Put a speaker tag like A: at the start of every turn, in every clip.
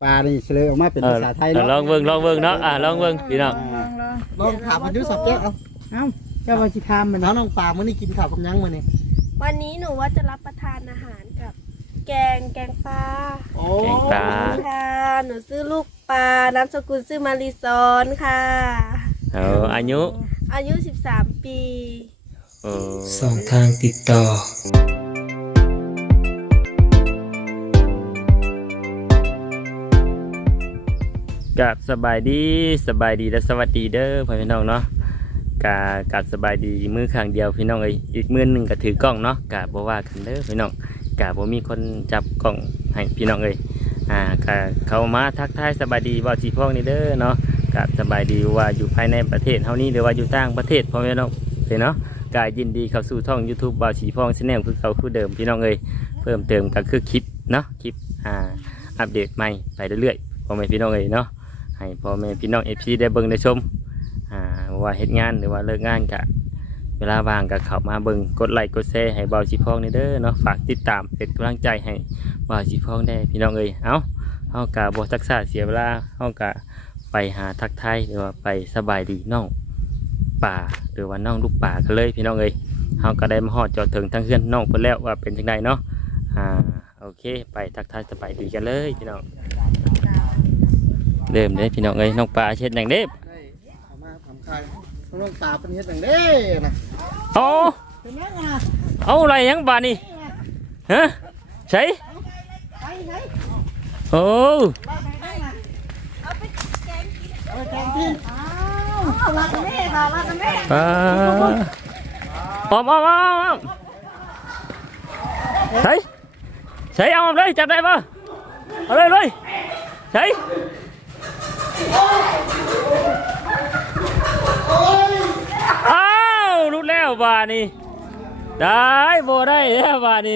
A: ปลานี่เฉลยออกมาเป็นภาษาไทยเนาะ
B: ลองเบิ่งเนาะลองเบิ่งพี่น้อง
A: ลองถามมันดูสับแก้วเอา
C: เอ้าเจ้าบ่สิถามมัน
A: น้องปลามื้อนี้กินข้าวกับยังมื้อนี้
D: วันนี้หนูว่าจะรับประทานอาหารกับแกงปลา
A: โอ้
B: แกงปลา
D: ค่ะหนูซื้อลูกปลานามสกุลซื้อมาริซอนค่ะ
B: เอาอายุ
D: อายุ13 ปี
E: สองทางติดต่อ
B: กับสบายดีและสวัสดีเด้อพ่อพี่น้องเนาะกับสบายดีมือข้างเดียวพี่น้องเอ้ยอีกมือหนึ่งก็ถือกล้องเนาะกะบ่ว่ากันเด้อพี่น้องกะบ่มีคนจับกล้องให้พี่น้องเอ้ยกะเข้ามาทักทายสบายดีบ่าวสีพองนี่เด้อเนาะกะสบายดีว่าอยู่ภายในประเทศเฮานี้หรือว่าอยู่ต่างประเทศพ่อพี่น้องเนาะกะยินดีเข้าสู่ช่อง YouTube บ่าวสีพอง Channel คือเก่าคือเดิมพี่น้องเอ้ยเพิ่มเติมก็คือคลิปเนาะคลิปอัปเดตใหม่ไปเรื่อยๆพ่อแม่พี่น้องเอ้ยเนาะให้พ่อแม่พี่น้อง FC ได้เบิ่งได้ชมว่าเฮ็ดงานหรือว่าเลิกงานกะเวลาว่างก็เข้ามาเบิ่งกดไลค์กดแชร์ให้บ่าวสีพองนี่เด้อเนาะฝากติดตามเป็นกำลังใจให้บ่าวสีพองได้พี่น้องเอ้ยเฮากะบ่ทักษะเสียเวลาเฮากะไปหาทักทายหรือว่าไปสบายดีน้องป่าหรือว่าน้องลูกป่ากันเลยพี่น้องเอ้ยเฮาก็ได้มาฮอดจอดถึงทางเฮือนน้องเพิ่นแล้วว่าเป็นจังไดเนาะโอเคไปทักทายสบายดีกันเลยพี่น้องเริ่มเด้พี่น้องเอ้ยน้องป่าเฮ็ดหยังเด้
A: เอามาทำใครน้องปลาเป็นเฮ็ดจังได๋นะ
C: เป็นยังอ่ะ
B: เอาอะไรยังบานี่ฮะใช่
C: ไปไหน
B: โอ้
C: เอาไปแกงกินอ้าวลากันแม่ค่ะลากันแม่
B: อมใช่ใช่เอาเลยจับได้ปะเอาเลยใช่อ้าวรู้แล้วบานี่ได้โบได้แล้วบานี่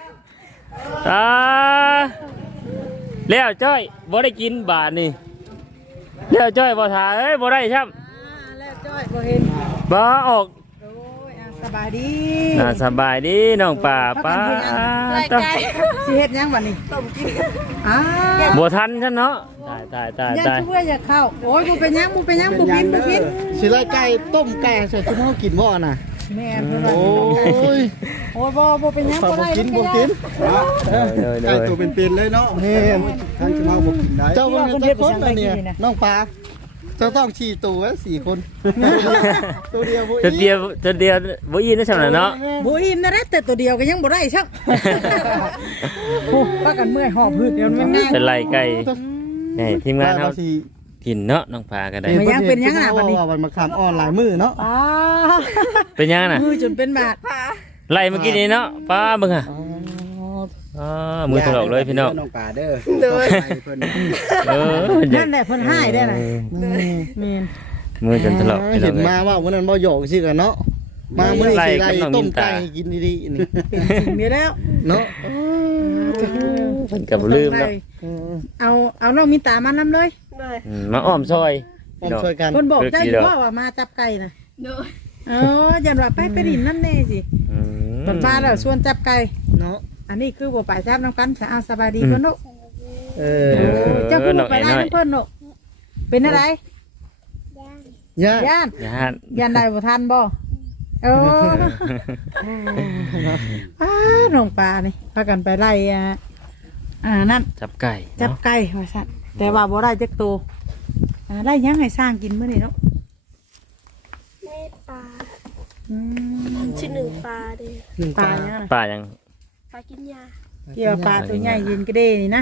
B: แล้วจ้อยบ่ได้กินบาทนี่แล้วจ้อยบ่ถ่าเอ้ยบ่ได้ครับ
C: แล้วจ้อยบ่เห็น
B: บ่ออก
C: โอ้ยสบายดี
B: สบายดีน้องป่าป้า
D: ราย
B: ต้อง
D: การ
C: สิเฮ็ดยังบัดนี้
D: ต้มกิน
C: อ้าว
B: บ่ทันฉันเนาะตาย
C: อย่าช่วยอย่าเข้าโอ้ยบ่เป็นยังบ่กิน
A: สิไล่ไก่ต้มไก่ใส่ชุบเฮากินบ่น่ะ
C: แม่เพิ่นว่า
A: โอ้ย
C: โอ้ยบ่เป็นยัง
A: บ่
C: บ่ได้
A: กินบ่กินไก่ตัวเป็นๆเลยเนาะนี่ทางจะมาบ่กินได้เจ้าบ่เป็นจักคนน่ะเนี่ยน้องปลาเจ้าต้องชี้ตัวไว้4คนตัวเดียวบ่
B: ตัวเดียวบ่อินนะซั่นน่ะเนาะ
C: บ่อิ่มนะแต่ตัวเดียวก็ยังบ่ได้ซักโอ้ว่ากันเมื่อยหอบหืดเดี๋ยวมันนั่ง
B: เป็นไรไก่นี่ทีมงานเฮากินเนาะน้องป่าก็ได้
C: มันยังเป็นยังอ่ะบัดนี้
A: ว่ามันมาข้ามออนหลายมื้อเนาะ
C: ป้า
B: เป็นยังน่ะ
C: มือจนเป็นบาด
B: ไล่เมื่อกี้นี้เนาะป้าเบิ่งอ่ะมือถลอกเลยพี่น้อง
A: น้องปลาเด้อเด้อเพิ่น
C: นั่นแหละเพิ่นให้ได้น่ะแม่น
B: มือจนถลอกพี่น้
A: เห็
B: อง
A: นมาว่าวันนั้นบ่หยอกสิกันเนาะมามื้อนี้สิไล่ต้มไก่กินดีๆนี่
C: เป็นจริงมีแล้ว
A: เนาะ
B: เพิ่นก็บ่ลืมเนาะ
C: เอาน้องมินตามานํเลย
D: เลย
B: มาอ้อมซอย
A: ผมช่วยกัน
C: เพิ่นบอกใจอยู่ว่ามาจับไก่น่ะ
D: เลย
C: ยันว่าไปดินนั่นแน่สิเพิ่นมาแล้วชวนจับไก่
A: เนาะ
C: อันนี้คือบ่ไปจับนำกันจะเอาสบายดีเพิ่นเนาะ เจ้าคือบ่ไปได้นำเพิ่นเนาะเป็นอะไร
A: ย่า
C: ย่าน
B: ญาติ
C: ยันได้บ่ทันบ่น้องปลานี่พากันไปไล่นั่น
B: จับไก่
C: จับไก่ว่าซั่นแต่ว่าบ่ได้จักตัวได้ยังให้สร้างกินมื้อนี้เนาะ
D: แม่ปลาชื่อหนึ่งปลาเด้
C: ปลายังน่ะ
B: ป่ายัง
D: ปลากินยา
C: เกี่ยวปลาตัวใหญ่ยินกระเด้นี่นะ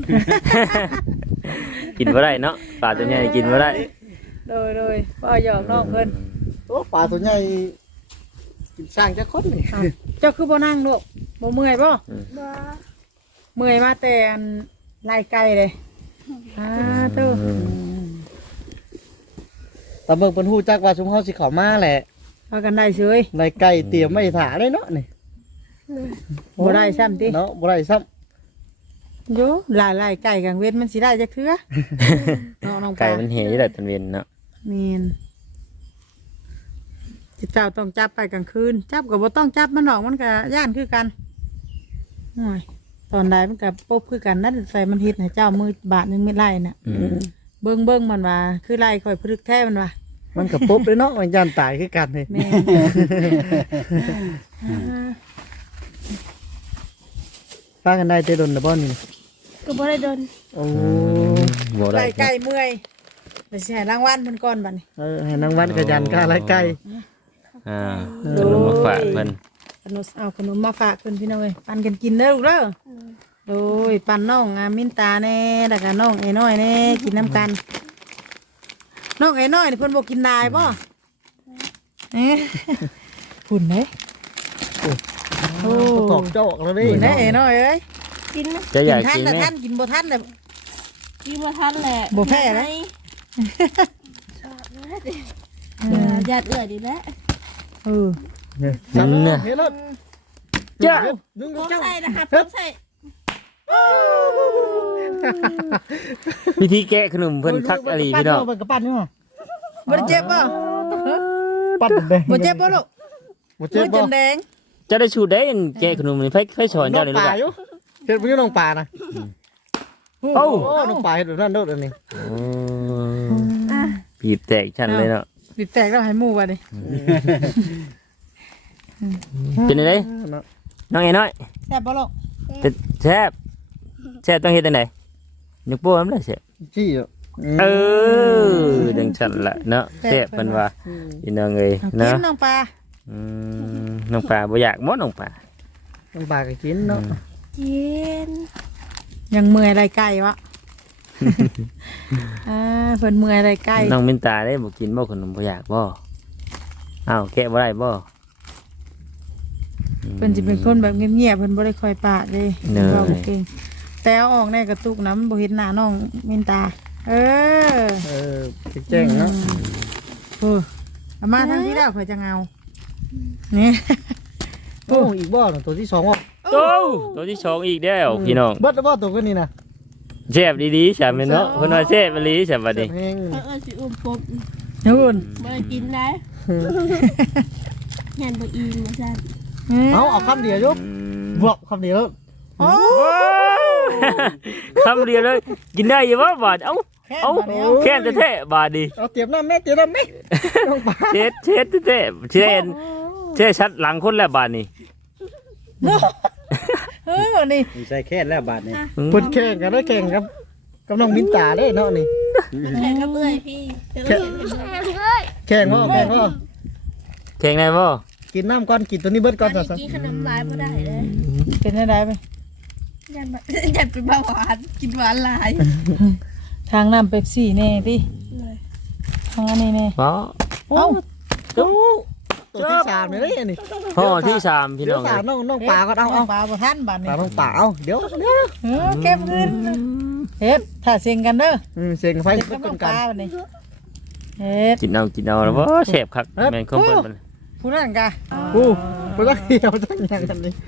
B: กินบ่ได้เนาะป่าตัวใหญ่กินบ่ได้
C: โดยพ่อหยอกน้องเพิ่น
A: โอ้ปลาตัวใหญ่กินสร้างจักคนนี่
C: เจ้าคือบ่นั่งลูกบ่เมื่อยบ่
D: บ้า
C: เมื่อยมาแต่ไล่ไก่เลยตู้
A: ตาเบิ่งเพิ่นฮู้จักว่าชุมเฮาสิเข้ามาแหละ
C: พากันได้เฉย
A: ไล่ไก่เตรียมไว้ถ่าได้เนาะนี่
C: บ่ได้ซ้ำติ
A: เนาะบ่ได้ซ้ำ
C: โยไล่ไก่กลางเว้นมันสิได้จักเทื่อน้องป
B: ไก่
C: ลา
B: มันเหี่ยอยู่แต่ตอนเย็นเนาะ
C: แม่นจิเจ้าต้องจับไปกลางคืนจับก็บ่ต้องจับมันหรอกมันก็ย่านคือกันโอ้ยตอนใดมันกับปุ๊บคือกันนั่นใส่มันเฮ็ดให้เจ้ามือบาทหนึงไม่ไล่น่ะเบิ่งมันว่าคือไล่ข่อยพลึกแท้มันว่า
A: มันก็ปุ๊บเลยเนาะมันย่านตายคือกันเลย
C: แม่น
A: ป้ากันได้แต่ดนนะบ่นี่
D: ก็บ่ได้โดน
A: โอ้
B: บ่ได้
C: ไล่ไก่เมื่อยไปสิให้รางวัลเพิ่นก่อนบัดนี้
A: ให้นางวันขยันกล้าไล่ไก่
B: ขนมมาฝากเพิ่น
C: ขนมมาฝากเพิ่นพี่น้องเอ้ยปันกันกินเด้อลูกเด้อโดยปันน้องมินตาแน่แล้วก็น้องไอ้น้อยแน่กินน้ำกันน้องไอ้น้อยนี่เพิ่นบ่กินได้บ่หุ่นเด้โอ้
A: ตอกจอกแล้วดิ
C: หุ่นเด้ไอ้น้อยเอ้ย
D: กินนะ
B: จะอยาก
C: ทั
B: กิน
C: ละ
B: ไหม
C: ท่านกินบ่ทันน่ะ
D: กินมาทันแหละ
C: บ่แพ้นะ
D: ญาติเอื้อดีแล้ว
A: จับเฮ็ดรถ
B: จ้า
A: ดึง
D: พร้อม
A: เจ้า
D: ใส่นะคะพร้อมใส่
B: วิธีแกะขนมเพิ่นคักอะไรพี่น้อง
A: มันก็ปั้นนี่หรอ
C: บ่ได้เจ็บบ่
A: ปั้นแดง
C: บ่เจ็บบ่ลูก
A: บ่เจ็บ
C: จ
A: บ่
C: นแดง
B: จะได้ชูได้ยังแกะขนมนี่ไผสอน
A: น้อ
B: เจ้าง เลย
A: ป
B: ลูก
A: ลา
B: อะ
A: อยู่เฮ็ดบ่อยู่น้องปลานะ
B: โอ้
A: น้องปลาเฮ็ดแบบนั้นโดดอันนี้
B: ปีบแตกชั้นเลยเนาะ
C: บิดแตกแล้วให้หมู่บัดนี้
B: เป็นไงน้องไอ้น้อย
C: แซ่บบ่ลูก
B: แซ่บต้องเฮ็ดจังได๋ยกโป้น้ำได้แซ่บ
A: จี้อ่ะ
B: ดังชั้นละเนาะแซ่บเพิ่นว่าพี่น้องเอ้ย
C: กิ
B: เนาะ
C: นน้องปลา
B: น้องปลาบ่อยากหมดน้องปลา
A: น้องปลาก็กินเนาะ
D: กิน
C: ยังเมื่อยไรไก่วะ เพิ่นเมื่อยไรไก่
B: น้องมินตาได้บ่กินบ่ขนมบ่อยากบ่อ้าวแกะบ่ได้บ่
C: เพิ่นสิเป็นคนแบบเงียบๆเพิ่นบ่ได้คอยปากเด้เพิ่นเว้าบ่เก่งแต่เอาออกในกระตุกน้ำบ่เห็นหน้าน้องมินตา
A: เออแจ้งเนาะ
C: เอามาทางที่แล้วข่อยจะเงานี่
A: โอ้อีกบ่ตัวที่2อ่ะ
B: ตัวที่สองอีกแล้วพี่น้อง
A: เบิดบ่ตัวกันนี่นะ
B: แซ่บดีๆใช่ไหมเนาะเพิ่นว่าแซ่บอีหลีใช่บัดนี้
A: แฮง
D: สิอุ้มปบ
C: นู่น
D: บ่ได้กินได้ยันบ่อิ่มมาซั่น
A: เอาคำเดียวอยู่บอกคำเดียว
C: โอ้
B: คำเดียวเลยกินได้อยู่บ่บาดเอ้าแค่แท้ๆบาดดิ
A: เอาเตรียมน้ำแม่น้องปลา
B: เช็ดแท้ๆเช็ดชัดหลังคนแล้วบาดนี้
C: วันนี้
F: ใส่แค่แล้วบาทนี่
A: เพิ่นแข่งกันได้แข่งครับกับน้องมินตาได้เนาะนี่
D: แข่งกับเอื้อยพี่เดี๋ยวเราเห็น
A: แข่งว่า
B: แข่งได้บ่
A: กินน้ำก่อนกินตัวนี้เบิดก่อน
D: ต
A: ซะ
D: อนนี้กินขนมหลายบ่ได้เลย
C: เป็นอะไรไป
D: ยันยันเป็นเบาหวานกินหวานหลาย
C: ทางน้ำเป๊ปซี่แน่พี่ทางอันนี้แน่
B: บ่
C: เอ้า
A: ตัวที่3นี่นี่
B: ข้อที่สามพี่
A: เดี๋
B: น้
A: ย
B: อ
A: ว
B: ง
A: สามน้องปลาก็เอา
C: ปลาบ่ทันบัดนี้
A: ปลาน้องปลาเอาเดี๋ยว
C: เก็บเงินเฮ็ดถ้าเซ็งกันเด้อ
A: เสียงไฟ
C: เฮ็ด
A: เบิ
C: กั
A: ด
C: บ
A: กั
C: น้อน งป
A: กัน
C: ลาบัดนี้เฮ็ด
B: กินเอาแล้วบ่แซ่บคักแม่นของเพิ่นมัน
C: ผู้นั้นกะ
A: กูบ่ต้องเดียวจังอย่างกันนี่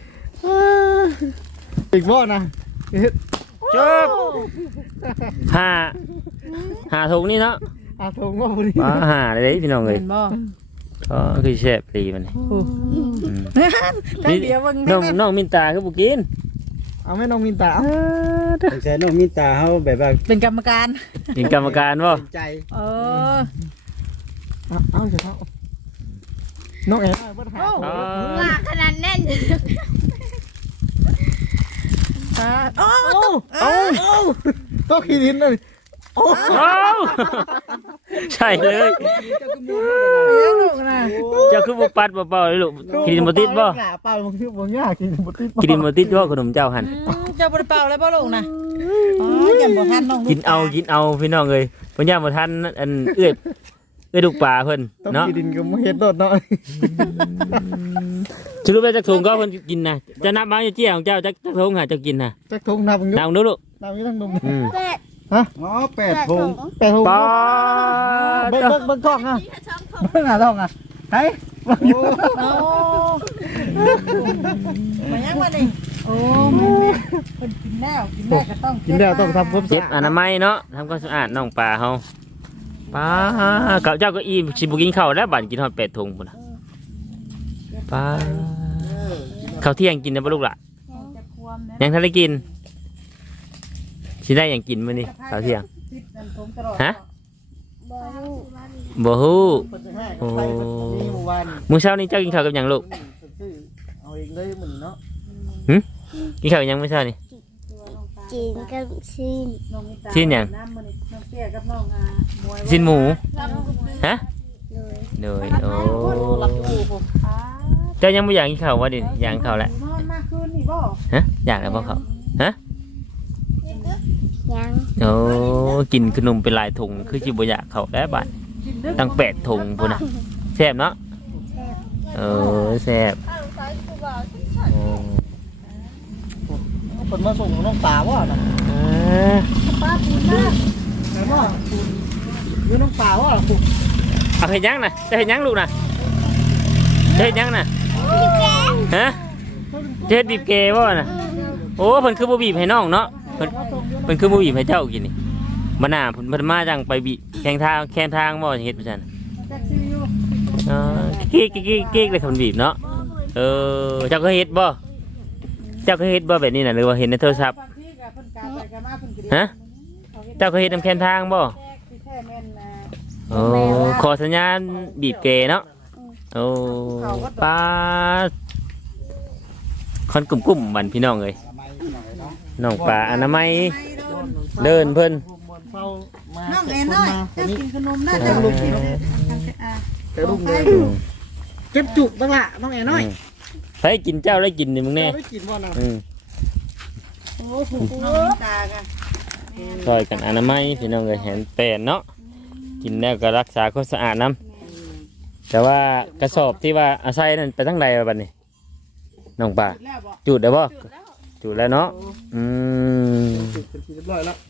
A: อีกบ่นะ
B: จบหาถุงนี่เนาะ
A: ทงว่าบ่ดี
B: มาหาเลยพี่น้องเอ้ย
C: เห็นบ่
B: ก็คือแซ่บดีมันนี่
C: ทั้งเดียวเบิ่ง
B: น้องมินตาคือบ่กิน
A: เอาแม่น้องมินตาเอา
F: ใส่น้องมิตาเฮาแบบว่า
C: เป็นกรรมการ
B: เป็นกรรมการบ่
A: ใจ
C: เอา
A: เถอะน้องเอ๋เบิดหา
D: หวานขนาดแน่น
A: ก็ขี้ดินเลย
B: ใช่เลย
C: ยังลูกนะ
B: เจ้าคือบ่ปัดบ่เป่าเลยลูกกินบ่ติดบ่
A: เป่ามันคือบ่ยากกินบ่ติด
B: กินบ่ติดบ่ขนมเจ้าหั่น
C: เจ้าบ่ได้เป่าแล้วบ่ลูกนะอย่าบ่ทันน้อง
B: กินเอาพี่น้องเอ้ยเพิ่นย่าบ่ทันอันเอื้อยลูกปลาเพิ่น
A: ต้อง
B: เนาะ
A: ขี้ดินก็บ่เฮ็ดโดดเนาะ
B: สรุปแล้วจักถุงก็เพิ่นกินนะจะนับมาอยู่เจี้ยของเจ้าจักถุงหาเจ้ากินน่ะ
A: จักทงนับอยู่
B: นับดูลูก
A: นับอยู่ทั้งนม
F: อ๋อ8 ถุง
A: 8ทง
B: ปา
A: เบิ่งกล้องอ่ะเบิ่งหน้าท้องอ่ะไห้โอ้
C: โอ้มายังวะนี่โอ้แม่เพิ่นกินแล้วก็ต้อง
A: กินแล้วต้องทำความ
B: เจ็
A: สะ
B: บ
A: อา
B: อ
A: ด
B: นามัยเนาะทำความสะอาดน้องปลาเฮาป้ากับเจ้าก็อีสิบ่กินข้าวแล้วบัดกินฮอด8ถุงพุ่นน่ะป้าข้าวเที่ยงกินได้บ่ลูกล่ะ
C: จะควมนะ
B: ยังทันได้กินสิได้หยังกินมื้อนี้ข้าวเที่ยง
C: ติดอันผมตลอด
B: ฮะ
D: บอลู
B: บ่ฮู้
A: เพิ่นจะให้ใครเพิ่นมีหมู่บ้าน
B: มื้อเช้านี้เจ้ากินข้าวกับหยังลูก
A: เพิ่นซื้อเอาเองเลยมื้อนี้เนาะ
B: กินข้าวกับหยังมื้อเช้านี่
D: กินกับซีน
C: น้องมิตา
B: ชิ้นหยัง
C: น้ำมันน้องเตี้ยกับน้องมวย
B: ชิ้นหมู ฮะ
D: เลย
B: โดยโอ้
C: รับอยู่ผมอ่า
B: เจ้ายังบ่อยากกินข้าววะดิอยากกินข้าวแหละ
C: นอนมากขึ้นนี่บ่
B: ฮะอยากแล้วบ่ข้าวฮะ
D: ยัง
B: โอ้กินขนมเป็นหลายถุงคือสิบ่อยากเข้าแล้วบัด
C: กินดึก
B: ตั้ง8ถุงพุ่นน่ะแซ่บเนาะ
D: แซ่บ
B: เออแซ่บโอ้
A: เพิ่นมาส่งน้องป่าบ่น่ะ
B: อ่า
C: ป้าปูนมาก
A: แม่นบ่อยู่น้องป่าบ่ล่ะปุ๊
B: เอาเฮ็ดหยังน่ะจะเฮ็ดหยังลูกน่ะจะเฮ็ดหยังน่ะฮะจะเฮ็ดบีบเกบ่น่ะโอ้เพิ่นคือบ่บีบให้น้องเนาะเพิ่นคือบ่บีบให้เจ้ากินนี่มาหน้าเพิ่นมาจังไปบีบแข่งทางบ่เฮ็ดบ่ซั่น
C: แท็กซี่อยู่
B: อ๋อกิ๊กเลยคนบีบเนาะเออเจ้าเคยเฮ็ดบ่เจ้าเคยเฮ็ดบ่แบบนี้น่ะหรือว่าเห็นในโทรศัพท์
C: บางทีกับเพิ่นกาไปกันมาเพิ่นก็ดี
B: ฮะเจ้าเคยเฮ็ดนำแคนทางบ่
C: ที่แท้แม่นนะ
B: โอ้ขอสัญญาณบีบเกเนาะโอ้ป้าคอนกุ้มบันพี่น้องเอ้ยน้องปลาอนามัยเดินเพิ่น
A: เฝ้ามา
C: น้อง
A: แจ
C: เอ็
A: ก
C: น
A: คน
C: น้อย
A: มา
C: เจ้า
A: นี้
C: กินขนมน่าจะลูกกินเลย
A: แต่รุ่งเลยเก็บจุกบ้างล่ะน้องแอนน้อย
B: ใครกินเจ้าได้กินนี่มึงแน่
A: ได้กินบ่น่ะ
B: อืม
C: โอ้โหน้องตากัน
B: ซอยกันอนามัยพี่น้องเอ้ยเห็นแปลนเนาะกินแล้วก็รักษาความสะอาดนํแต่ว่ากระสอบที่ว่าอาศัยนั่นไปทางใดวะบัดนี้น้องปลา
C: แล้วบ่
B: จุดได้บ่จุดแล้วเนาะอืม
A: จุกเป็นที่เรียบร้อยแล้ว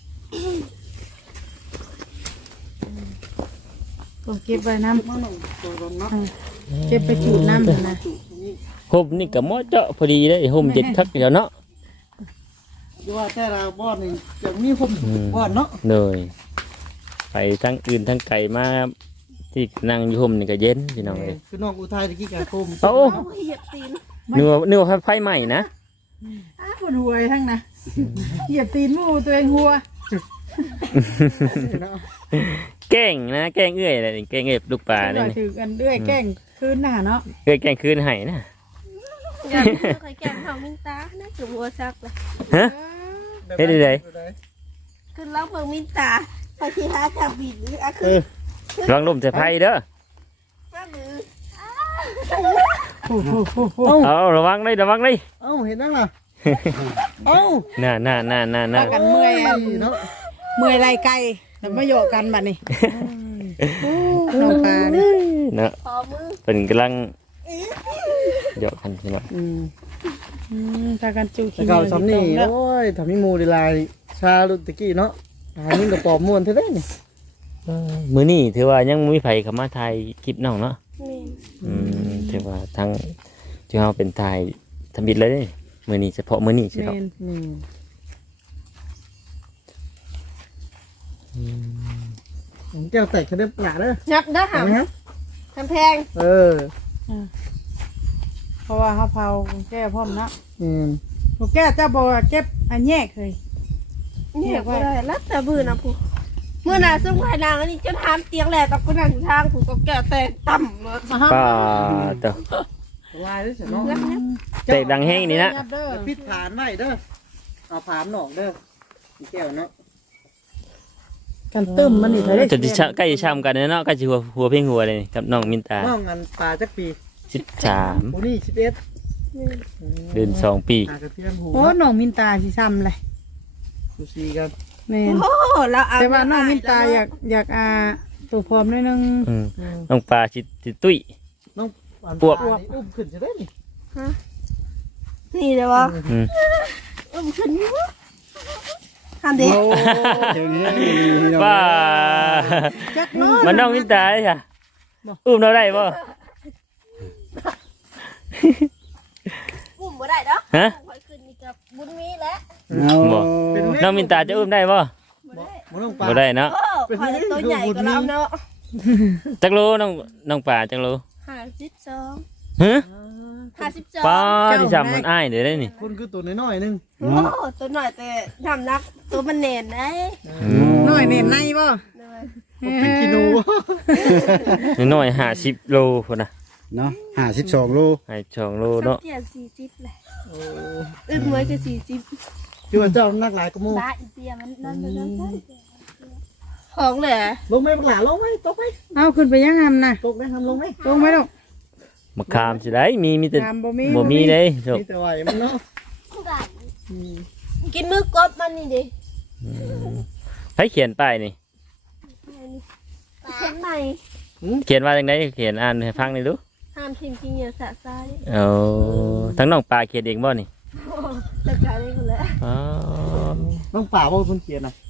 C: ผมเก็บไว้น้
A: มาหนุ่มตัวร้อนเนาะ
C: ำเก็บไปจูดน้ำนะ
B: ห่มนี่ก็เหมาะเจาะพอดีเลยห่มเจ็ดคักเดียวเนาะ
A: ที่ว่าแต่ละบ้านนี่จะมีผมบ้านเนาะ
B: เลยไปทั้งอื่นทั้งไก่มาที่นั่งอยู่ห่มนี่ก็เย็นพี่น้องเลย
A: คือน้องอุทัยตะกี้กับโคม
B: โอ้
D: เหยียบตีน
B: นึกว่าไฟใหม่นะ
C: อ้าวปวดหัวทั้งนะเหยียบตีนหมูตัวเองหัว
B: แกล้งนะแกล้งเอื้อยอะไรนี่แกล้งเอื้อยลูกปลา
C: ล
B: เนี่
C: อย ยถือกันด้วยแกล้งคืนหน้าเนาะ
B: เอื้อยแกล้งคืนให้นะ
D: อยากเคยแกงข้าวมินตาน่าจะบัวซักเลย
B: ฮะเฮ็ดได้ได
D: คือเล่าเพิ่งมินตาพอที่หาจับบิดอ่ะคือ
B: ลองลมจะไฟเด้อ
D: ก็มือ
B: เอาระวังเลยระวังเลย
A: เอ้าเห็นนั่งล่ะเอ้า
B: น่า
C: พากันเมื่อย
A: เนาะ
C: เมื่อยไรไก่แล้วมาโยกกันบัดนี้น้องปลานี่
B: เนาะ
D: พอมือ
B: เป็นกำลังเดี๋ยวกันพี่น้อง
C: พากันจู
A: แต่เก่าซ้ำนี่โอ้ยทำให้มูดีลายชาลุตะกี้เนาะอันนี้กับปอบมวนเท่าไหร่นี่
B: มื้อนี้ถือว่ายังมีไผเข้ามาถ่ายคลิปน้องเนาะ
D: นี่
B: ถือว่าทั้งที่เราเป็นถ่ายทำบิดเลยเด้มื้อนี้เฉพาะมื้อนี้ใช่เนาะ
A: แก้วแตกแค่ได้ปลาเด้อ
D: ยักได้ห
A: เห็นไหมครับ
D: ำกำแพง
A: เออ
C: เพราะว่าเขาเผาแก้พร้อมเนาะ
A: อืม
C: ลูกแก้เจ้าบอกว่าเก็บอันแยกเลย
D: เนี่ยก็ได้รับแต่บืนนะผู้เมื่อน่ะซึ่งภายนางอันนี้จะทำเตียงแหละกับคนนั่งอยู่ทางผู้ก็แก่แต่ต่ำเลย
B: ป้าเจ้า
A: ลายด้วยเนาะ
B: เตะดังแห้งนี่นะ
C: เด้อ
A: พิษฐานไว้เด้อเอาผานหนอกเด้อแก้วเนาะ
C: กันตึมมันนี่เธอได้
B: จะดิใกล้จะช้ำกันเนาะใกล้จะหัวเพ่งหัวเลยกับน้องมินตา
A: น้องงันปลาจักปี
B: 13
A: โอ้นี่11
B: เดือน2 ปี
A: ปลากระเทียมหู
C: โอ้น้องมินตาสิซ้ำเลย
A: ซูซีกัน
C: แม่น
D: โอ้แล้วเอา
C: แต่ว่าน้องมินตาอยากตัวพร้อมหนิดนึง
B: อืมน้องปลาสิตุ้ย
A: น้องอัน
B: ปวบ
A: ปลานี่อุ้มขึ้นจะได้นี่
D: นี่เลยวะ
B: อืม
D: ขึ้นทำดิ
A: โอ้เดี๋ยวนี้
B: ป้า
C: จักน้อย
B: มันน้องมินตาเลยค่ะอุ้มเราได้ป่ะ
D: อุ้มบ่ได้เนาะ
B: ฮะ
D: คอยขึ้นนี่กับบุญมีแล้ว
B: บ่น้องมินตาจะอุ้มได้ป่ะ
A: มันต้องปลา
B: บ่ได้เนาะ
D: โอ้คอยได้ตัวใหญ่กว่าเราเนาะ
B: จักรู้น้องปลาจักรู้
D: 52
B: ฮะ
D: 52
B: ป้าที่จำมันอ้ายเดี๋ยวได้นี่
A: คนคือตัวน้อยๆนึง
D: โอ้ตัวหน่อยแต่น้ำหนักตัวมันแน่นได้
C: น้อยเน่นในบ่
D: เลย
A: เป็นกิโล
B: น้อย50 โลพุ่นน่ะ
F: เนาะ52โล
B: ให้2 โลเนาะ
D: เกีย40แหละอึดมวยก็40
A: คือว่าเจ้านักหลายกระมู
D: บ้าอีเตียมันนั่นไปนั่นของเลย
A: ลงไหมบักหลาลงไหมตกไหม
C: เอาขึ้นไปยังงามน่ะ
A: ตกไหมทำลงไหม
C: ตรงไหมลูก
B: มะขามสิได้มีแต่
C: งามบ่มี
B: บ่มีเด้โชค
A: นี่แต่ว่ามันเนาะ
D: กินมือกบมันนี่ดิ
B: ไผเขียนป้ายนี่
D: เห็นไหม
B: เขียนว่าจังได๋เขียนอ่านให้ฟังหน่อยดู
D: ห้ามทิ้งทิ้งอย่าสะซ้าย
B: เอาทั้งน้องปลาเขียนเองบ่นี่
D: จัดการได้กันแล้ว
B: อ๋อ
A: น้องป่าว่าคนเขียนนะ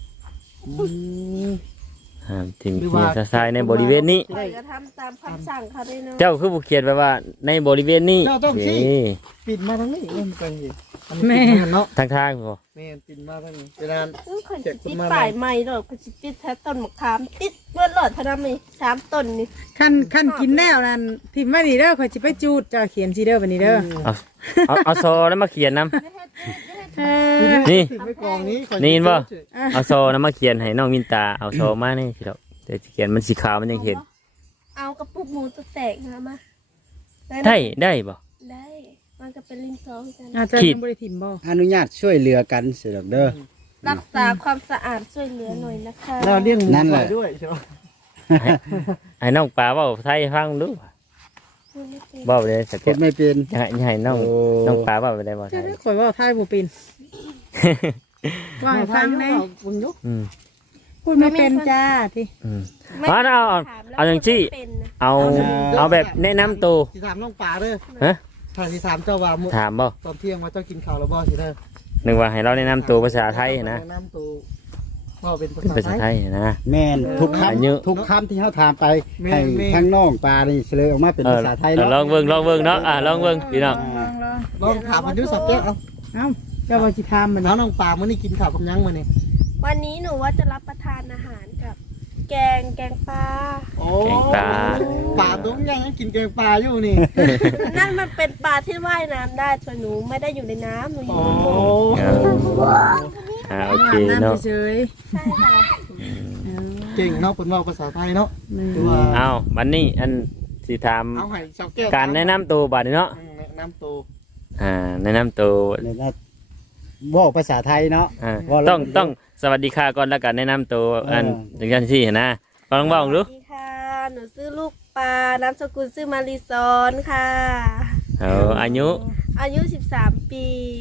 B: ห้ามทิ่มเขียนทรายในบริเวณนี้
D: คอยก็ทำตามคำสั่งเขาด้วยเนาะ
B: เจ้าคือผู้เขียนไว้ว่าในบริเวณนี้
A: เจ้าต้องชี้
B: นี่
A: ปิดมาทางนี้มันเป็นยังไงเนาะ
B: ทางบ่
A: แม่ปิดมาทางนี้เวลา
D: คนจะติดป้ายใหม่หรอกคนจะติดแท้ต้นมะขามติดเมื่อหลอดเท่านั้นเลย3 ต้นนี่
C: ขั้นกินแล้วนั่นทิ่มไว้นี่เด้อข่อยสิไปจูดเจ้าเขียนสิเด้อบัดนี้เด้อ
B: เอาโซแล้วมาเขียนนํ
C: เออ
B: นี่
A: ติดไว้กองนี้
B: นี่บ่ เอาโซแล้วมาเขียนให้น้องมินตาเอาโซมานี่พี่ดอกแต่สิเขียนมันสีขาวมันยังเห็น
D: เอากระปุกหมูตัวแตกนะมา
B: ได้บ่
D: ได้มันก็เป็นลิงซองกัน
C: อาจจะยังบ่ได้ถิ่มบ่
F: อนุญาตช่วยเหลือกันเสิดอกเด้อ
D: รักษาความสะอาดช่วยเหลือหน่อยนะคะ
A: เราเลี้ยงหมู
F: นั่นแหละ
A: ด้วยใช่ไหม
B: ให้น้องปลาเว้าไทยฟังดูเว้าได้สัก
F: พูดไม่เป็น
B: ให้น้อง
F: โอ้
B: น้องปลาเว้าได้บ่ไท
C: จะ
B: ย
C: ได้ข่อยเว่าไทยบ่เป็นว่าให้ฟังแน่
A: คุณยก
B: อืม
C: พูดไม่เป็นจ้าที่
B: อืม
D: ไม่
B: เอาอย่างที่
D: เป็นนะ
B: เอาแบบแนะนำตัว
A: ที่ถามน้องป่าเด้อ
B: ฮะ
A: ถ้าที่ถามเจ้าว่า
B: ถามบ่
A: ตอนเที่ยงว่าเจ้ากินข้าวแล้วบ่สิเด้อ
B: นึกว่าให้เราแนะนำตัวภาษาไทยนะ
A: แนะนำตัวว่าเป็น
B: เป็นภา
A: ภา
B: ษา
A: ษา
B: ไท
A: ไทย
B: ยนะ
F: แม่นทุกค
B: อายุ
F: ำทุกคำที่เขาถามไป
A: แม่น
F: ให้
A: แม่น
F: ทั้งน้องปลานี่เฉลยออกมาเป็นภาษาไทย
B: ล
F: เนาะ
B: องเบิ่งเนาะลองเบิ่งพี่น้อง
A: ลองถามอายุสับแก้วเอา
C: เอ้าเจ้าว่าสิถามมัน
A: น้องป่ามื้อนี้กินข้าวกับยังมื้อนี้
D: วันนี้หนูว่าจะรับประทานอาหารกับ แกงปลา
A: โอ้
B: แกงปลา
A: ป่าตุ้งยังกินแกงปลาอยู่นี่
D: นั่นมันเป็นปลาที่ว่ายน้ำได้ส่วนหนูไม่ได้อยู่ในน้ำหนูอยู่
A: โอ้
D: บนบก
B: โอเคเนาะ
C: เฉย
D: ใช่ค่ะ
A: เก่งเนาะเป็นว่าภาษาไทยเนาะคือว่า
B: เอาวันนี้อันสิถาม
A: เอาให้สับแก้ว
B: การแนะนำตัวบัดนี้เนาะ
A: แนะนำตัว
B: แนะนำตัว
F: เนี่ยนะบอกภาษาไทยเนาะ
B: ต้องสวัสดีค่ะก่อนแล้วกันแนะนำตัวอันอย่างนั้นสินะก็ลองบอก
D: ส
B: ดู
D: วัสดีค่ะ หนูชื่อลูกปลานามสกุลชื่อมาริซอนค่ะ
B: อายุ
D: อายุ13 ปี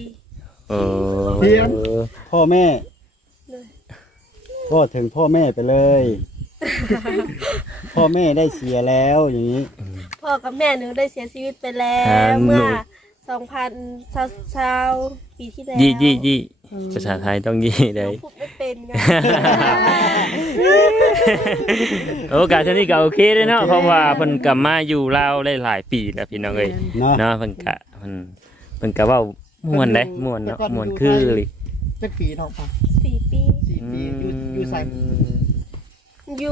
F: พ่อแม่ก็ถึงพ่อแม่ไปเลย พ่อแม่ได้เสียแล้วอย่างนี้
D: พ่อกับแม่หนูได้เสียชีวิตไปแล้วเมื่อ2020ปีที่แล้ว
B: ยี่ภาษาไทยต้องยี่ได้
D: พูดไม่เป็นไง
B: โอกาสนี้ก็โอเคเลยเนาะเพราะว่าเพิ่นกลับมาอยู่ลาวได้หลายปีแล้วพี่น้องเอ้ย
F: เนาะ
B: เนาะเพิ่นก็เว้าม่วนได้ม่วนเนาะม่วนคือเลย
A: จักปีน้องป่า
D: 4 ปี
A: 4 ปีอยู่ใส่
D: อยู่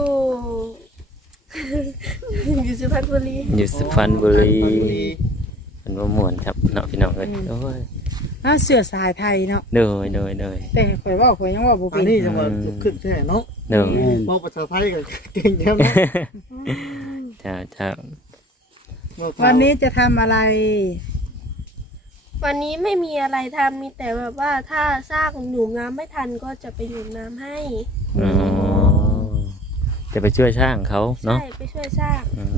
D: อยู่สุพรรณบุรี
B: อยู่สุพรรณบุรีเป็นว่าม่วนครับเนาะพี่น้องเอ้ยโอ้ย
C: ๆเสื้อสายไทยเนาะ
B: โดย
C: แต่ข่อยเว่าข่อยยังเว่าบ่
A: อั
C: เป็น น
A: นี้จะมาขึ้นแค่เนาะ
B: โดย
F: แม่น
A: บอกภาษาไทยก็เก่งแค่เนาะ
B: จ้า
C: วันนี้จะทำอะไร
D: วันนี้ไม่มีอะไรทำมีแต่แบบว่าถ้าสร้างหนูน้ำไม่ทันก็จะไปหนูน้ำให้
B: อ๋อจะไปช่วยช่างเขาเนาะ
D: ใช่ไปช่วยสร้าง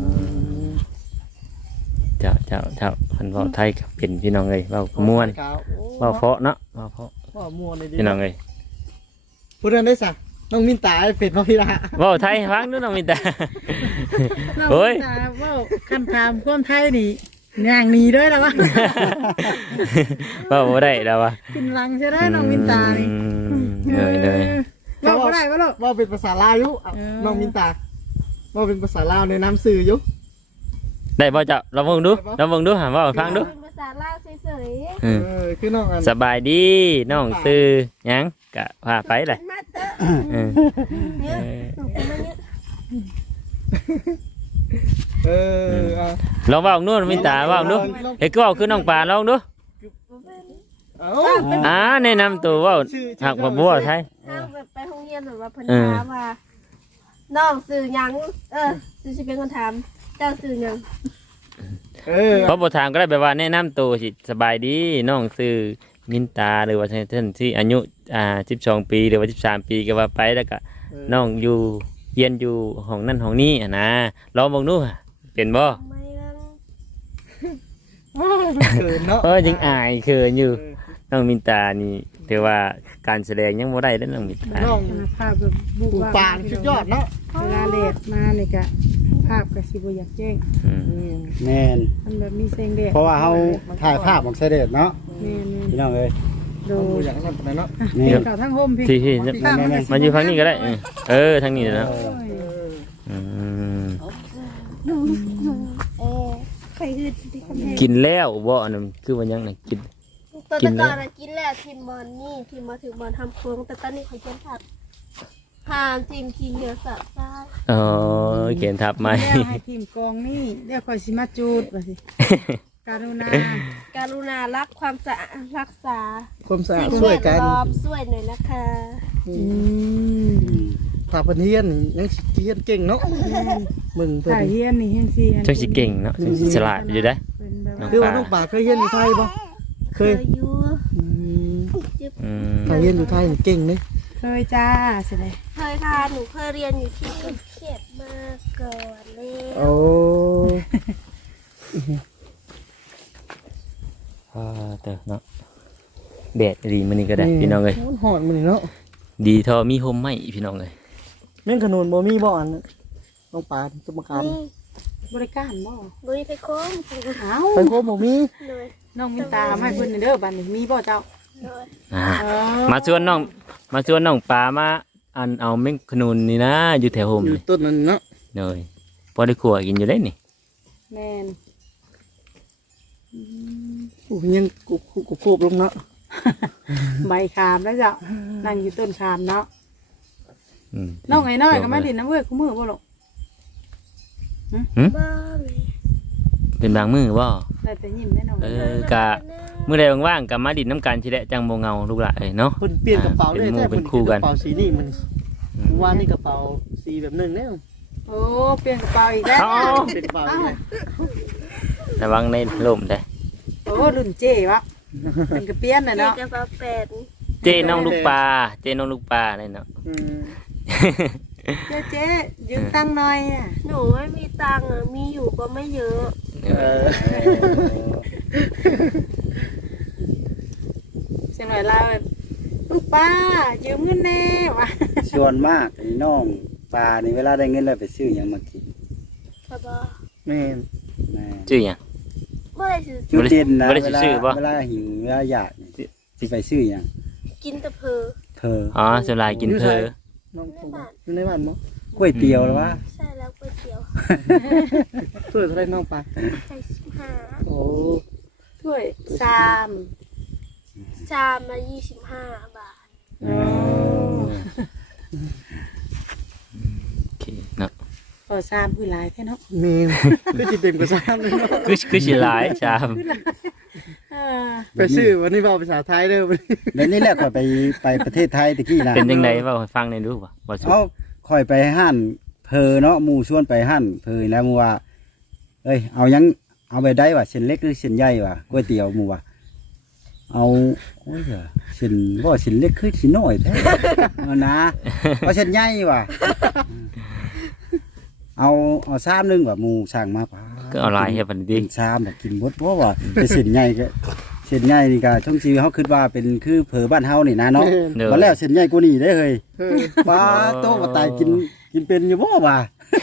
B: เจ้าพันเว้าไทยกับเป็นพี่น้องเอ้ยเว้าม่วนเว้าเพราะเนาะเว้าเพราะ
A: ว่าม่วนเลยดิ
B: พี่น้องเอ้ย
A: พูดเรื่องได้ซะน้องมินตาเป็นพ่อพี่ละ
B: เว้าไทยให้ฟังดูน้องมินตา
C: น้อง
B: โอ้ย
C: มินตาเว่าคำถามความไทยนี่ย่างหนีด้วยแล้ววะ
B: เว้าบ่ได้แล้ววะ
C: กินรังใช่ได้น้องมินตานี่
B: เลย
C: เว่าบ่ได้วะลูก
A: ว่าเป็นภาษาลาวอยู่น้องมินตาว่าเป็นภาษาลาวในน้ำสื่ออยู่
B: ได้บ่เจ้าลองเบิ่งดูหาเว้าให้ฟังดู
D: เป็นภาษาลาวเฉย
A: คือน้องอัน
B: สบายดีน้องซื้อหยังกะพาไปแหละ
D: ๆมาเตอะ
B: เออ
D: เนี่ยหนูเป็นมาเนี่ย
B: ลองเว้านู่นมินตาเว้าดูเฮ้ยก็เว้าคือน้องปลาลองดูแนะนำตัวเว้าหักบ่บ่ใช่
D: ทางแบบไปโรงเรียนหรือว่าเพิ่นถามว่าน้องสื่อหยังสื่อสิเป็นคนถามเจ้าสื่อหยัง
B: เพราะบ่ถามก็ได้แบบว่าแนะนำตัวสิสบายดีน้องชื่อมินตาหรือว่าท่านที่อายุ12 ปีหรือว่า13 ปีก็ว่าไปแล้วก็น้องอยู่เรียนอยู่ห้องนั่นห้องนี้นะลองเบิ่งดูเป็นบ่
D: ไม่ลัง
A: เกินเนาะ
B: ยังอายเขินอยู่น้องมินตานี่ถือว่าการแสดงยังบ่ได้เด้อน้องมินตา
A: น้อง
C: ภาพแบบบุก
A: ปู
C: ว่า
A: ปานสุดยอดเนาะ
C: เวลาเลดมานี่ก็ภาพก็สิบ่อยากแจ้ง
F: แม่น
C: มันแบบมีแสงแดด
F: เพราะว่าเฮาถ่ายภาพออกเสด็จเนาะ
C: แม่น
F: พี่น้องเอ้ย
C: ๆโด
A: ปู
C: ย
A: อย่างนั้นปานนั้นเนาะ
F: นี่
C: เข่าทั้งโฮมพี่
B: ที่มันอยู่ฝั่งนี้ก็ได้ทางนี้นะ
D: ใครคือที่คำแพง
B: กินแล้วบ่อันนั้นคือว่ายังน่ะกิน
D: ตอนก่อนกินแล้วทีมบอลนี่ทีมมาถึงบอลทำโค้งแต่ตอนนี้เขาเขียนถัดหามทีมทีมเดือดสัตว์ซ่า
B: เขียนทับไหม
C: แล้วให้ทีมกองนี่เดี๋ยวค่อยสิมาจูดว่าสิการุณา
D: การุณารักความสะอาดรักษา
A: ความสะอาด
D: สิ่ง
A: ช่วย
D: แว
A: กัน
D: ดล้อมช่วยหน่อยนะคะ
A: ถ้าเพิ่นเฮียนยังสิเฮียนเก่งเนาะมึงเพิ่น
C: ถ่ายเฮียนนี่เฮียนสิ
B: จังสิเก่งเนาะจังสิฉลาดอยู่ได้
C: เป็นแบบว่า
A: คือว่าน้องป่าเคยเฮียนอยู่ไทยบ่เค
D: เค
A: ย
D: ยอยู่
A: ถ้าเฮียนอยู่ไทยนี่เก่งเด้
C: เคยจ้าสิได้
D: เคยค่ะหนูเคยเรียนอยู่ที่กรุงเทพมาก่อนเลย
A: โอ้
B: เนาะแดดดีมื้อนี้ก็ได้พี่น้องเอ้ย
A: หอนมื้อนี้เนาะ
B: ดีเท่ามีโฮมไหมพี่น้องเอ้ย
A: แม่งขนุนบ่มีบ่อันน้องป่าตุ่มกาน
D: นี่
C: บริการบ่
D: บุยไปโค้ง
C: เอ้า
A: ไปโคบ่มี
D: เลย
C: น้องมินตาให้เพิ่นเด้อบัดนี้มีบ่เจ้า
D: เลย
B: มาชวนน้องปลามาอันเอาแมงขนุนนี่นะอยู่แถวโฮม
A: อยู่
B: นี่
A: ต้นนั้นเนาะ
B: เลยพอได้ขัวกินอยู่ได้นี่
C: แม่น
A: โอ้ยังกุบลงเนาะ
C: ใบขามแล้วจ้ะนั่งอยู่ต้นขามเนาะน้องไอ้น้อยก็มาดินน้ำเว้ยกูมือบ่หรอก
D: บ้าเลย
B: เป็นบางมือบ่
C: ได้แต่ยิ้มได้น้อง
B: กะมื้อใดว่างๆก็มาดินน้ำกันสิแหละจังบ่เหงาลูกหลานเอ้ยเนาะ
A: เพิ่นเปลี่ยนกระเป๋าเลย
B: เป็นหมู่
A: แท้
B: เป็นคู่กัน
A: กระเป๋าสีนี่มันว่านี่กระเป๋าสีแบบนึงแล้ว
C: โอ้เปลี่ยนกระเป๋าอีกแล้ว
A: เป็นกระเป๋านี่
B: ระวังในลมได้
C: โอ้รุ่นเจ๊วะเป็นกระเปี้ยนน่ะ
D: เด็ก
C: เนาะ
D: จะมาแปด
B: เจ้น้องลูกปลาเลยเนาะ
C: เจ๊ยืมตังค์หน่อยอ่ะ
D: หนูไม่มีตังค์อะมีอยู่ก็ไม่เยอะ
C: เสียงหน่อยลาแบบลูกป้ายืมเงินแน่วะ
F: ส่วนมากไอ้น้องปลานี่เวลาได้เงินแล้วไปซื้อหยังมากิน
D: ค่ะบอ
A: แม่น
F: แม่
B: ชื่อหยัง
D: เมื่อไหรจะ
F: จุดเด่นนะ
B: บ่ได้
F: เวลา
B: ซื้อบ่
F: เวลาหิวเวลาอยากนี่สิไปซื้อหยัง
D: กินแต่เพอ
F: เธอ
B: อ๋อส่วนหลายกินเพอ
A: น้องผมอยู่ในบ้านบ่
F: ก๋วยเตี๋ยวหรือว่า
D: ใช่แล้วก๋วยเตี๋ยว
A: เพื่อเท่าไรน้องปลา
D: ใส่15
A: โอ้
C: ถ้วยซาม
D: ชามละ25 บาท
B: โอเคเนาะ
C: โอ้ซามคือหลายแท้เนาะ
A: แม่นคือสิเต็มกระซ้ำเลยเนาะ
B: คือสิหลายชาม
A: ไปซื้อวันนี้เว้าภาษาไทยเด้อวันนี้
F: แล้วนี่แหละข่อยไปประเทศไทยตะกี้นะ
B: เป็นจังไดเว้าให้ฟังหน่อยดูบ่สุ
F: เอาข่อยไปห้านเพอเนาะหมู่ชวนไปห้านเพอแล้วหมู่ว่าเอ้ยเอายังเอาไปได้ว่ะเส้นเล็กหรือเส้นใหญ่ว่ะก๋วยเตี๋ยวหมู่ว่าเอาโอ้ยเด้อเส้นบ่เส้นเล็กคือสิน้อยแท้ เอานะเอาเส้นใหญ่ว่ะเอาชามนึงว่ะหมู่สั่งมาป่า
B: ก็เอาหลายเฮ็ดบัด
F: กิ
B: นี้
F: นชามแบบกินบดเพราะว่าแต่เส้นใหญ่ก็เส้นใหญ่นี่ก็ช่วงชีวิตเฮาคิดว่าเป็นคือเผอบ้านเฮานี่นะเนาะ
B: เด้อ
F: มาแล้วเส้นใหญ่กว่านี้ได้เฮ้ย
A: เออ
F: ปลาโตมาตายกินเป็นอยู่บ่ว่ะ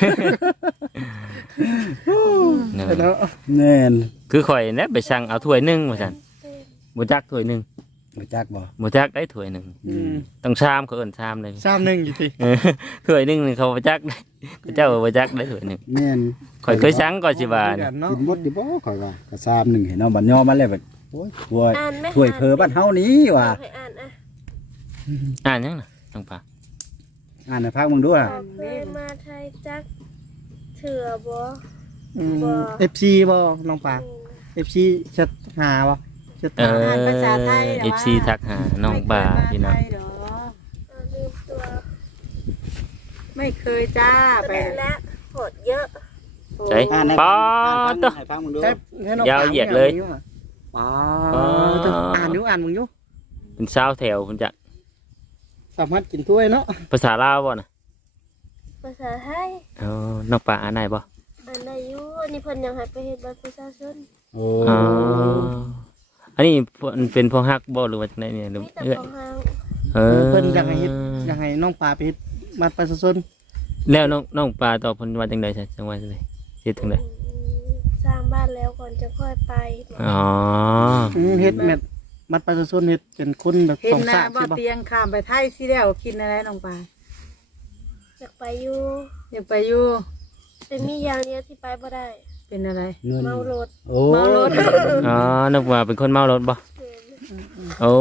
A: เนาะ
F: แน่น
B: คือข่อยแนะไปสั่งเอาถ้วยหนึงว่าซั่นบ่จักถ้วยหนึง
F: บ่จักบ่
B: บ่จักได้ถ้วยหนึงต้องชามเขาเอิ้นชามเลย
A: ซ้ำหนึงอยู่ติ
B: ถ้วยหนึงนี่เขาบ่จักได้เขาเจ้าบ่จักได้ถ้วยหนึง
F: แม่น
B: ข่อยเคยสั่งก่อนสิว่า
A: เนาะ
F: กินหมดดิบ่ข่อยว่าก็ชามหนึงให้น้องบัดย่อมาแล้วแบบโอ้ยถ้วย
D: อ่านไหม
F: ถ้วยเผอบ้านเฮานี้ว่ะ
D: ให้อ่านอ่ะ
B: อ่านยังน่ะน้องปลา
F: อ่านให้ฟังมึงดูล่ะ
D: เคยมาไทยจักเธถือบ่
A: FC บ่น้องปลา FC ชัดหาบ่ชัด
B: เอ
A: หา
B: อ
C: ภาษาไทยเหรอวะ
B: FC ทักหาน้องปลาพี่น้อง
C: ไม่เคยมาไทยเหรอ
D: ลืมตัว
C: ไม่เคยจ้า
D: ก็
C: ไป
D: ได้และโหดเยอะ
B: ใช่ป๊อดตัว
F: ให้ฟังมึงดู
A: ใช่ให้น้อง
B: ยาวเหยียดเลย
A: อ๋อ
B: อ๋อ
A: อ่านมึงอยู่
B: เป็นชาวแถวคุณจะ
A: สามารถกินถ้วยเนาะ
B: ภาษาลาวบ่นะ
D: ภาษาไทย
B: อ๋อน้องปลาอ่านได้บ่
D: อันอายุอันนี้เพิ่นยังให้ไปเฮ็ดบัตรประชาชน
F: โอ้
B: อ๋ออันนี้เป็นพ่อฮักบ่หรือว่าจังไดเนี่ยหรือ
D: มีแต่
B: เอ้ย
D: ของห้าง
B: เออ
A: เพิ่นอยากให้เฮ็ดอยากให้น้องปลาไปเฮ็ดบัตรประชาชน
B: แล้วน้องปลาตอบเพิ่นว่าจังได๋ใช่จังว่าจังได๋เฮ็ดจังได๋
D: สร้างบ้านแล้วก่อนจะค่อยไป
B: อ๋อ
A: เฮ็ดแมทบัตรประชาชนเฮ็ดเป็นคนแบบ
C: เห็
A: ส
C: น
A: อง
C: นะ
A: สาม
C: บ่
A: ใช่ปะ
C: เตียงข้ามไปไทยสิแล้วกินอะไรน้องปลา
D: อยากไปอยู่
C: อยากไปอยู่
D: แต่มีอย่างเดียวที่ไปบ่ได้
C: เป็นอะไร
F: เงิน
D: เมารถ
F: โอ้
C: เมารถ
B: อ๋อนึกว่าเป็นคนเมารถบ่
D: เดิน
B: โอ้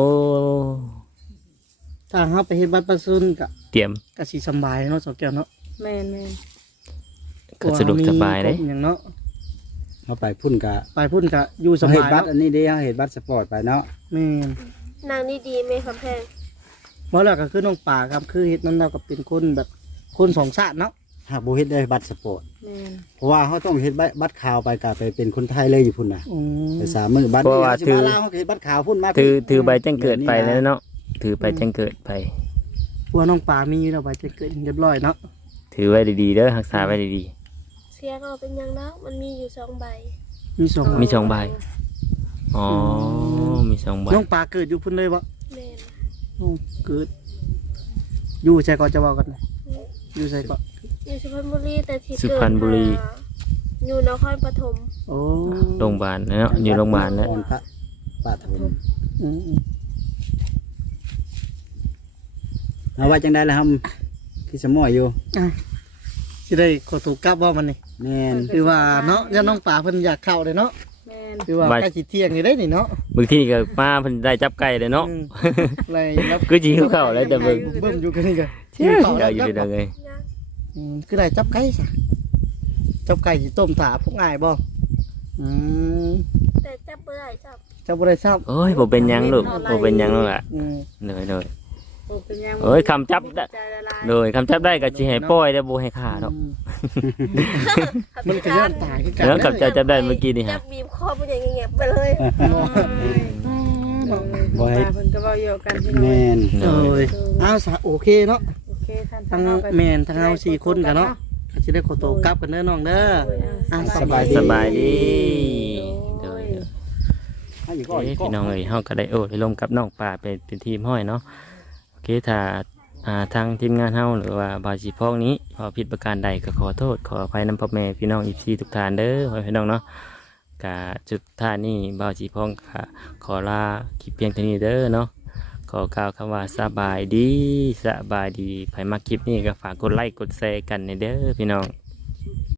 A: ถ้าเฮาไปเฮ็ดบัตรประชาชนก็
B: เตรียม
A: ก็สิสำบายเนาะสาวแก้วเนาะ
C: แม่น
B: ก็สะดวกสบายเด้
A: มีครบอย่างเนาะ
F: เขาไปพุ่นกะ
A: ไปพุ่นก็อยู่ส
F: เขาเห็
A: บาน ย
F: บัตร
A: เนาะ
F: อันนี้เด้เขาเห็นบัตรสปอร์ตไปเนาะ
A: แม่น
D: นางนี่ดีไหมคำแพง
A: บ่แล้วก็คือน้องปลาครับคือเฮ็ดนั้นเราก็เป็นคนแบบคนสองชาติเนาะ
F: หากบ่เฮ็ดได้บัตรสปอร์ต
C: ๆแม่น
F: เพราะว่าเขาต้องเฮ็ดบัตรขาวไปกะไปเป็นคนไทยเลยอยู่พุ่นน่ะ
A: อืม
F: ไปสามมื้อบัตร
B: เพราะว่า
F: สิมาลาวเขาก็เฮ็ดบัตรขาวพุ่นมา
B: ถือใบแจ้งเกิดไปแล้วเนาะถือใบแจ้งเกิดไป
A: พวกน้องปลามีอยู่แล้วไปจะเกิดเรียบร้อยเนาะ
B: ถือไว้ดีๆเด้อรักษาไว้ดี
D: เสียก็เป็นยังแล้วมันมีอยู่2 ใบ
A: มีสอง
B: ๆมี2ใบอ๋อมี2ใบ
A: น้องปลาเกิดอยู่พุ่นเลยบ่
D: แม่น
A: น้องเกิดอยู่ใช่ก็จะเว้ากันนะอยู่ใช่ก็
D: อยู่สุพรรณบุรีแต่ที่
B: สุ
D: เกิด
B: พรรณบุรี
D: อยู่นครปฐม
A: โอ้
B: โรงพยาบาลเนาะอยู่โรงพยาบาลแล้ว
F: ก่อนพระปาถม
A: อืม
F: เอาว่าจังได๋ล่ะครับคือสมอยอยู่
A: อ่ะสิได้ขอถูกกลับว่ามันนี่
F: แม่น
A: คือว่าเนาะย่าน้องปลาเพิ่นอยากเข้าเลยเนาะ
C: แม่น
A: คือว่าใกล้สิเที่ยงอยู่ได้นี่เนาะ
B: บางทีก็มาเพิ่นได้จับไก่เลยเนาะ
A: อืมอะไรรับ
B: คือสิหิวข้าวแล้วแต่เบิ่ง
A: เบิ่มอยู่กันนี่ก็
B: เดี๋ยวอยู่ได้ไง
D: นะ
A: คือได้จับไก่ซะจับไก่สิต้มถาพวกง่ายบ่อืม
D: แต่จับบ่ได้จับ
A: เจ้าบ่ได้ทราบ
B: โอ้ยบ่เป็นหยังลูกบ่เป็นหยังแล้วล่ะ
A: อืม
B: เหนื่อย
C: โอ้เป็นยัง
B: โอ้ยคำจับได้
C: ใจละลาย
B: โดยคำจับได้ก็สิให้ปล่อยแต่บ่ให้ฆ่าดอก
A: มันก็ย้อนตายคือกัน
B: แล้วคำจับได้เมื่อกี้นี่
D: จั
B: ฮะ
D: บบีบคอมันอย่างเงี้ยไปเลย
F: บ่ให้
C: ปลาเพิ่นก็เว้าเยอะกันพี่น้อง
F: แม่น
A: โอ้ยอ้าวซะโอเคเนาะ
C: โอเคท่าน
A: ทั้งแม่นทั้งเฮาสี่คนกันเนาะก็สิได้ขอตัวกลับกันเด้อน้องเด้ออ่ะ
B: สบายดีโดย
F: ให้อยู่
B: โอ
F: ก่อน
B: เคพี่น้องเอ้ยเฮาก็ได้ได้ร่วมกับน้องป่าเป็นทีมห้อยเนาะโอเคถ้าทางทีมงานเฮาหรือว่าบาสิพอกนี้พอผิดประการใดก็ขอโทษขออภัยนำพ่อแม่พี่น้องอีพีทุกท่านเด้อพี่น้องเนาะกะจุดท่านี้บาสิพองก็ขอลาคลิปเพียงเท่านี้เด้อเนาะขอกล่าวคำว่าสบายดีไผมาคลิปนี้ก็ฝากกดไลค์กดแชร์กันในเด้อพี่น้อง